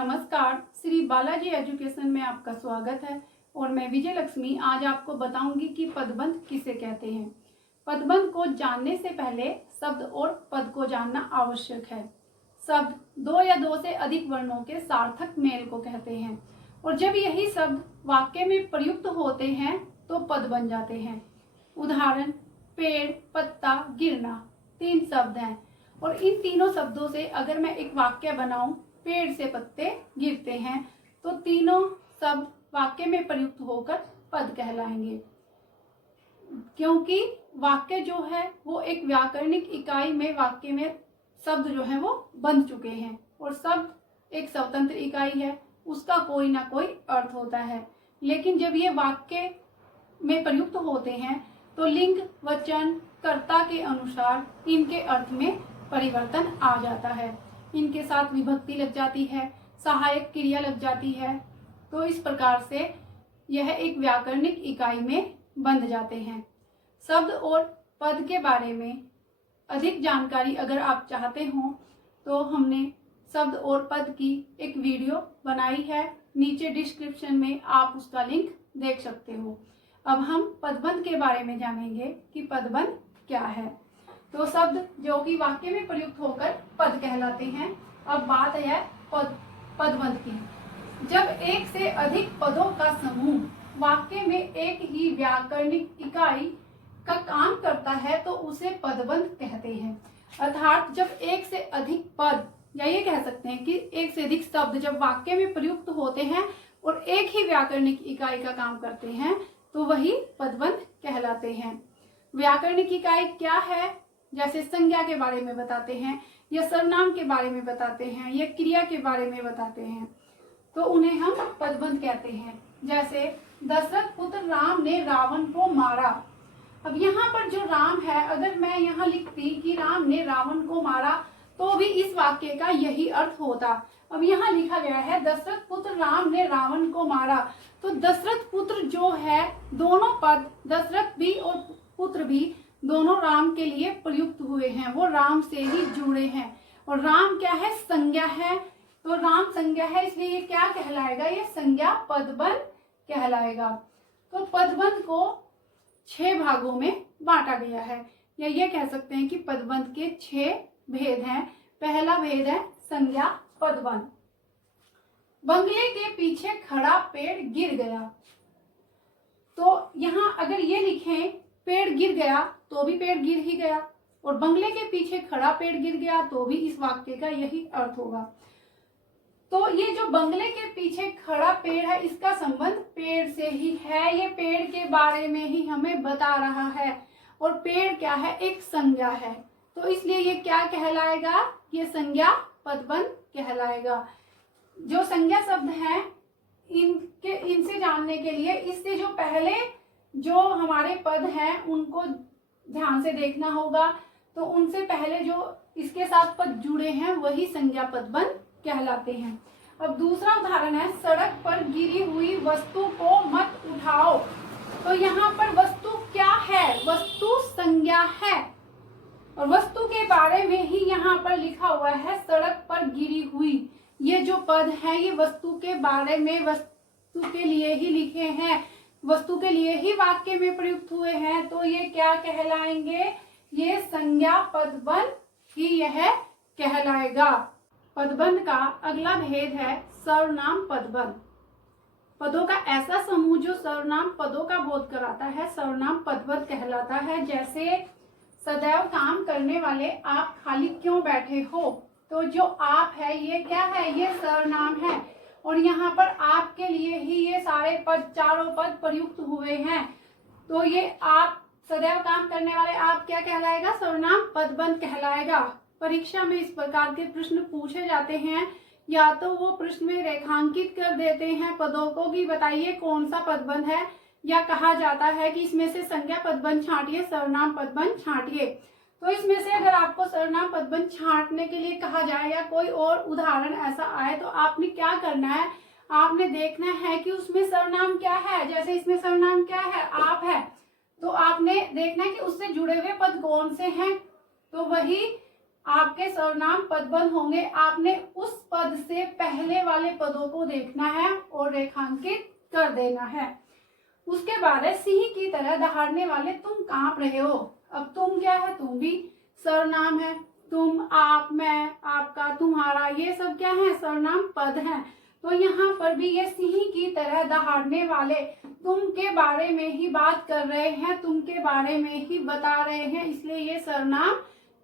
नमस्कार, श्री बालाजी एजुकेशन में आपका स्वागत है और मैं विजय लक्ष्मी आज आपको बताऊंगी कि पदबंध किसे कहते हैं। पदबंध को जानने से पहले शब्द और पद को जानना आवश्यक है। शब्द दो या दो से अधिक वर्णों के सार्थक मेल को कहते हैं और जब यही शब्द वाक्य में प्रयुक्त होते हैं तो पद बन जाते हैं। उदाहरण, पेड़, पत्ता, गिरना 3 शब्द हैं और इन तीनों शब्दों से अगर मैं एक वाक्य बनाऊं, पेड़ से पत्ते गिरते हैं, तो तीनों शब्द वाक्य में प्रयुक्त होकर पद कहलाएंगे, क्योंकि वाक्य जो है वो एक व्याकरणिक इकाई में वाक्य में शब्द जो है वो बन चुके हैं और शब्द एक स्वतंत्र इकाई है, उसका कोई ना कोई अर्थ होता है। लेकिन जब ये वाक्य में प्रयुक्त होते हैं तो लिंग, वचन, कर्ता के अनुसार इनके अर्थ में परिवर्तन आ जाता है। इनके साथ विभक्ति लग जाती है, सहायक क्रिया लग जाती है, तो इस प्रकार से यह एक व्याकरणिक इकाई में बंध जाते हैं। शब्द और पद के बारे में अधिक जानकारी अगर आप चाहते हो तो हमने शब्द और पद की एक वीडियो बनाई है, नीचे डिस्क्रिप्शन में आप उसका लिंक देख सकते हो। अब हम पदबंध के बारे में जानेंगे कि पदबंध क्या है। तो शब्द जो कि वाक्य में प्रयुक्त होकर पद कहलाते हैं। अब बात है पदबंध की। जब एक से अधिक पदों का समूह वाक्य में एक ही व्याकरणिक इकाई का काम करता है तो उसे पदबंध कहते हैं। अर्थात जब एक से अधिक पद, या ये कह सकते हैं कि एक से अधिक शब्द जब वाक्य में प्रयुक्त होते हैं और एक ही व्याकरणिक इकाई का काम करते हैं तो वही पदबंध कहलाते हैं। व्याकरणिक इकाई क्या है? जैसे संज्ञा के बारे में बताते हैं, या सर्वनाम के बारे में बताते हैं, या क्रिया के बारे में बताते हैं, तो उन्हें हम पदबंध कहते हैं। जैसे दशरथ पुत्र राम ने रावण को मारा। अब यहाँ पर जो राम है, अगर मैं यहाँ लिखती कि राम ने रावण को मारा तो भी इस वाक्य का यही अर्थ होता। अब यहाँ लिखा गया है दशरथ पुत्र राम ने रावण को मारा, तो दशरथ पुत्र जो है, दोनों पद दशरथ भी और पुत्र भी दोनों राम के लिए प्रयुक्त हुए हैं, वो राम से ही जुड़े हैं। और राम क्या है? संज्ञा है, तो राम संज्ञा है, इसलिए ये क्या कहलाएगा? ये संज्ञा पदबंध कहलाएगा। तो पदबंध को 6 भागों में बांटा गया है, या ये कह सकते हैं कि पदबंध के 6 भेद हैं। पहला भेद है संज्ञा पदबंध। बंगले के पीछे खड़ा पेड़ गिर गया, तो यहाँ अगर ये लिखें पेड़ गिर गया तो भी पेड़ गिर ही गया, और बंगले के पीछे खड़ा पेड़ गिर गया तो भी इस वाक्य का यही अर्थ होगा। तो ये जो बंगले के पीछे खड़ा पेड़ है, इसका संबंध पेड़ से ही है, ये पेड़ के बारे में ही हमें बता रहा है। और पेड़ क्या है? एक संज्ञा है, तो इसलिए ये क्या कहलाएगा? ये संज्ञा पदबंध कहलाएगा। जो संज्ञा शब्द है इनसे जानने के लिए इससे जो पहले जो हमारे पद हैं उनको ध्यान से देखना होगा। तो उनसे पहले जो इसके साथ पद जुड़े हैं वही संज्ञा पदबंध कहलाते हैं। अब दूसरा उदाहरण है, सड़क पर गिरी हुई वस्तु को मत उठाओ। तो यहाँ पर वस्तु क्या है? वस्तु संज्ञा है, और वस्तु के बारे में ही यहाँ पर लिखा हुआ है सड़क पर गिरी हुई। ये जो पद है ये वस्तु के बारे में, वस्तु के लिए ही लिखे हैं, वस्तु के लिए ही वाक्य में प्रयुक्त हुए हैं, तो ये क्या कहलाएंगे? ये संज्ञा पदबंध ही यह कहलाएगा। पदबंध का अगला भेद है सर्वनाम पदबंध। पदों का ऐसा समूह जो सर्वनाम पदों का बोध कराता है सर्वनाम पदबंध कहलाता है। जैसे सदैव काम करने वाले आप खाली क्यों बैठे हो, तो जो आप है ये क्या है? ये सर्वनाम है, और यहाँ पर आपके लिए ही ये सारे पद, चारों पद प्रयुक्त हुए हैं, तो ये आप, सदैव काम करने वाले आप क्या कहलाएगा? सर्वनाम पदबंध कहलाएगा। परीक्षा में इस प्रकार के प्रश्न पूछे जाते हैं, या तो वो प्रश्न में रेखांकित कर देते हैं पदों को कि बताइए कौन सा पदबंध है, या कहा जाता है कि इसमें से संज्ञा पदबंध छांटिए, सर्वनाम पदबंध छांटिए। तो इसमें से अगर आपको सर्वनाम पदबंध छांटने के लिए कहा जाए या कोई और उदाहरण ऐसा आए तो आपने क्या करना है? आपने देखना है कि उसमें सर्वनाम क्या है। जैसे इसमें सर्वनाम क्या है? आप है, तो आपने देखना है कि उससे जुड़े हुए पद कौन से हैं, तो वही आपके सर्वनाम पदबंध होंगे। आपने उस पद से पहले वाले पदों को देखना है और रेखांकित कर देना है। उसके बाद है सिंह की तरह दहाड़ने वाले तुम कांप रहे हो। अब तुम क्या है, तुम भी सर्वनाम है। तुम, आप, मैं, आपका, तुम्हारा, ये सब क्या है, सर्वनाम पद हैं। तो यहाँ पर भी ये सिंह की तरह दहाड़ने वाले तुम के बारे में ही बात कर रहे हैं, तुम के बारे में ही बता रहे हैं, इसलिए ये सर्वनाम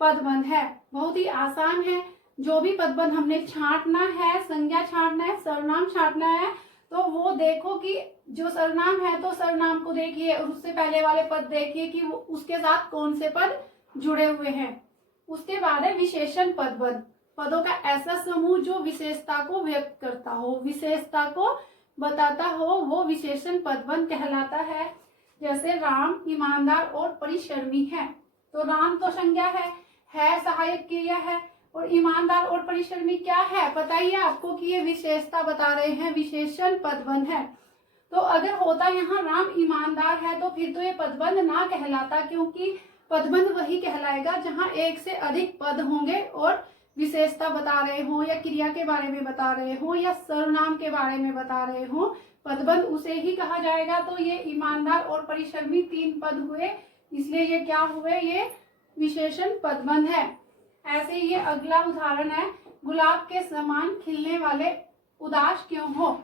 पदबंध है। बहुत ही आसान है। जो भी पदबंध हमने छांटना है, संज्ञा छांटना है, सर्वनाम छांटना है, तो वो देखो कि जो सर्वनाम है तो सर्वनाम को देखिए और उससे पहले वाले पद देखिए कि वो उसके साथ कौन से पद जुड़े हुए हैं। उसके बाद है विशेषण पदबंध। पदों का ऐसा समूह जो विशेषता को व्यक्त करता हो, विशेषता को बताता हो, वो विशेषण पदबंध कहलाता है। जैसे राम ईमानदार और परिश्रमी है। तो राम तो संज्ञा है सहायक क्रिया है, और ईमानदार और परिश्रमी क्या है, पता ही है आपको कि ये विशेषता बता रहे हैं, विशेषण पदबंध है। तो अगर होता यहाँ राम ईमानदार है तो फिर तो ये पदबंध ना कहलाता, क्योंकि पदबंध वही कहलाएगा जहाँ एक से अधिक पद होंगे और विशेषता बता रहे हो, या क्रिया के बारे में बता रहे हो, या सर्वनाम के बारे में बता रहे हो, पदबंध उसे ही कहा जाएगा। तो ये ईमानदार और परिश्रमी 3 पद हुए, इसलिए ये क्या हुए, ये विशेषण पदबंध है। ऐसे ही ये अगला उदाहरण है, गुलाब के समान खिलने वाले उदास क्यों हो।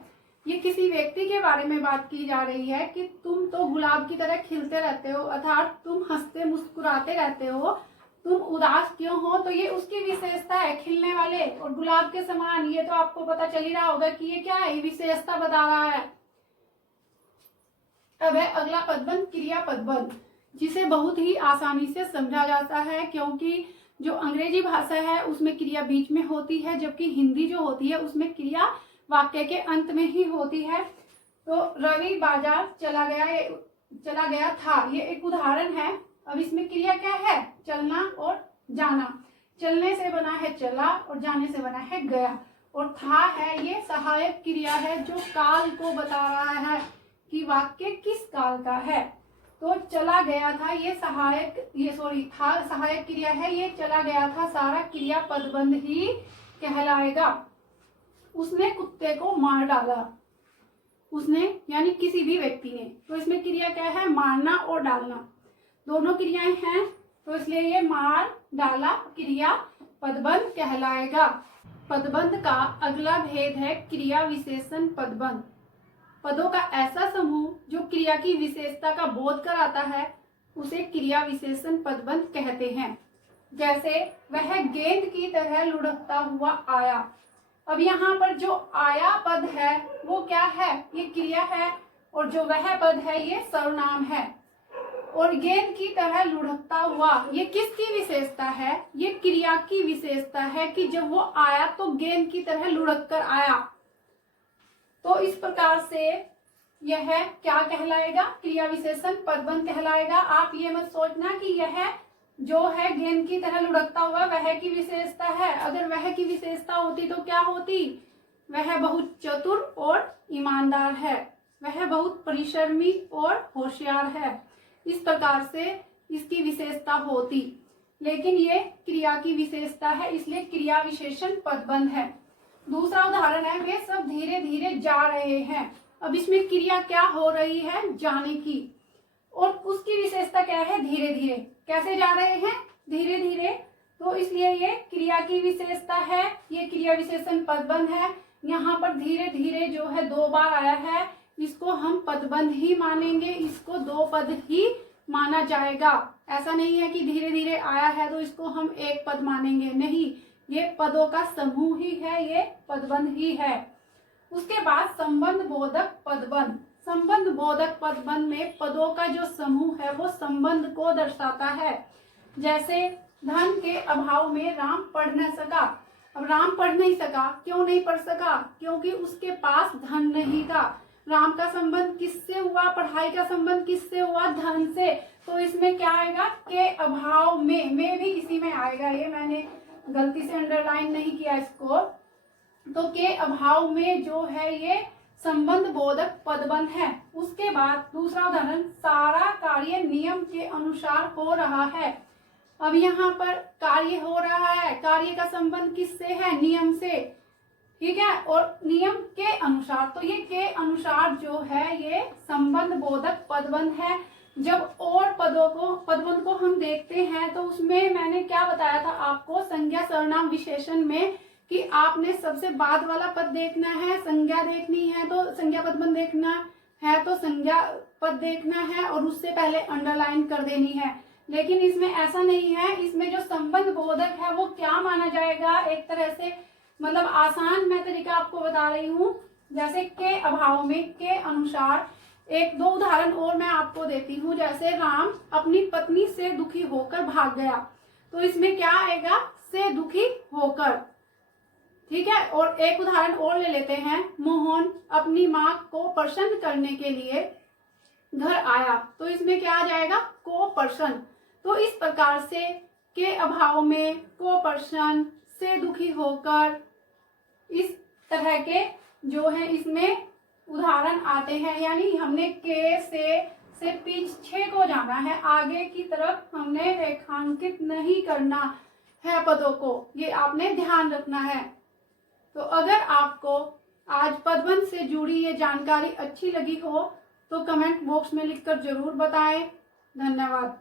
ये किसी व्यक्ति के बारे में बात की जा रही है कि तुम तो गुलाब की तरह खिलते रहते हो, अर्थात तुम हंसते मुस्कुराते रहते हो, तुम उदास क्यों हो। तो ये उसकी विशेषता है, खिलने वाले और गुलाब के समान। ये तो आपको पता चल ही रहा होगा कि ये क्या है, विशेषता बता रहा है। अब है अगला पदबंध क्रिया पदबंध, जिसे बहुत ही आसानी से समझा जाता है, क्योंकि जो अंग्रेजी भाषा है उसमें क्रिया बीच में होती है, जबकि हिंदी जो होती है उसमें क्रिया वाक्य के अंत में ही होती है। तो रवि बाजार चला गया था, ये एक उदाहरण है। अब इसमें क्रिया क्या है, चलना और जाना। चलने से बना है चला और जाने से बना है गया, और था है ये सहायक क्रिया है जो काल को बता रहा है कि वाक्य किस काल का है। तो चला गया था ये था सहायक क्रिया है, ये चला गया था सारा क्रिया पदबंध ही कहलाएगा। उसने कुत्ते को मार डाला, उसने यानी किसी भी व्यक्ति ने, तो इसमें क्रिया क्या है, मारना और डालना, दोनों क्रियाएं हैं, तो इसलिए ये मार डाला क्रिया पदबंध कहलाएगा। पदबंध का अगला भेद है क्रिया विशेषण पदबंध। पदों का ऐसा समूह जो क्रिया की विशेषता का बोध कराता है उसे क्रिया विशेषण पदबंध कहते हैं। जैसे वह गेंद की तरह लुढ़कता हुआ आया। अब यहाँ पर जो आया पद है वो क्या है, ये क्रिया है, और जो वह पद है ये सर्वनाम है। और गेंद की तरह लुढ़कता हुआ, ये किसकी विशेषता है, ये क्रिया की विशेषता है कि जब वो आया तो गेंद की तरह लुढ़क कर आया। तो इस प्रकार से यह क्या कहलाएगा, क्रिया विशेषण पदबंध कहलाएगा। आप ये मत सोचना कि यह जो है गेंद की तरह लुढ़कता हुआ वह की विशेषता है। अगर वह की विशेषता होती तो क्या होती, वह बहुत चतुर और ईमानदार है, वह बहुत परिश्रमी और होशियार है, इस प्रकार से इसकी विशेषता होती। लेकिन ये क्रिया की विशेषता है, इसलिए क्रिया विशेषण पदबंध है। दूसरा उदाहरण है, वे सब धीरे धीरे जा रहे हैं। अब इसमें क्रिया क्या हो रही है, जाने की, और उसकी विशेषता क्या है, धीरे धीरे। कैसे जा रहे हैं, धीरे धीरे, तो इसलिए ये क्रिया की विशेषता है, ये क्रिया विशेषण पदबंध है। यहाँ पर धीरे धीरे जो है 2 बार आया है, इसको हम पदबंध ही मानेंगे, इसको 2 पद ही माना जाएगा। ऐसा नहीं है कि धीरे धीरे आया है तो इसको हम 1 पद मानेंगे, नहीं, ये पदों का समूह ही है, ये पदबंध ही है। उसके बाद संबंध बोधक पदबंध। संबंध बोधक पदबंध में पदों का जो समूह है वो संबंध को दर्शाता है। जैसे धन के अभाव में राम पढ़ न सका। अब राम पढ़ नहीं सका, क्यों नहीं पढ़ सका, क्योंकि उसके पास धन नहीं था। राम का संबंध किससे हुआ, पढ़ाई का संबंध किससे हुआ, धन से। तो इसमें क्या आएगा, के अभाव में भी इसी में आएगा। ये मैंने गलती से अंडरलाइन नहीं किया इसको। तो के अभाव में जो है ये संबंध बोधक पदबंध है। उसके बाद दूसरा उदाहरण, सारा कार्य नियम के अनुसार हो रहा है। अब यहाँ पर कार्य हो रहा है, कार्य का संबंध किससे है? नियम से, ठीक है, और नियम के अनुसार, तो ये के अनुसार जो है ये संबंध बोधक पदबंध है। जब और पदबंध को हम देखते हैं तो उसमें मैंने क्या बताया था आपको संज्ञा सर्वनाम विशेषण में कि आपने सबसे बाद वाला पद देखना है, संज्ञा देखनी है तो संज्ञा पदबंध देखना है तो संज्ञा पद देखना है और उससे पहले अंडरलाइन कर देनी है। लेकिन इसमें ऐसा नहीं है, इसमें जो संबंध बोधक है वो क्या माना जाएगा, एक तरह से मतलब आसान मैं तरीका आपको बता रही हूँ। जैसे के अभाव में के अनुसार एक दो उदाहरण और मैं आपको देती हूँ। जैसे राम अपनी पत्नी से दुखी होकर भाग गया, तो इसमें क्या आएगा? से दुखी होकर, ठीक है। और एक उदाहरण और ले लेते हैं, मोहन अपनी माँ को प्रसन्न करने के लिए घर आया, तो इसमें क्या आ जाएगा? को प्रसन्न। तो इस प्रकार से के अभाव में, को प्रसन्न, से दुखी होकर, इस तरह के जो है इसमें उदाहरण आते हैं। यानी हमने के से पीछे को जाना है, आगे की तरफ हमने रेखांकित नहीं करना है पदों को, ये आपने ध्यान रखना है। तो अगर आपको आज पदबंध से जुड़ी ये जानकारी अच्छी लगी हो तो कमेंट बॉक्स में लिखकर जरूर बताएं। धन्यवाद।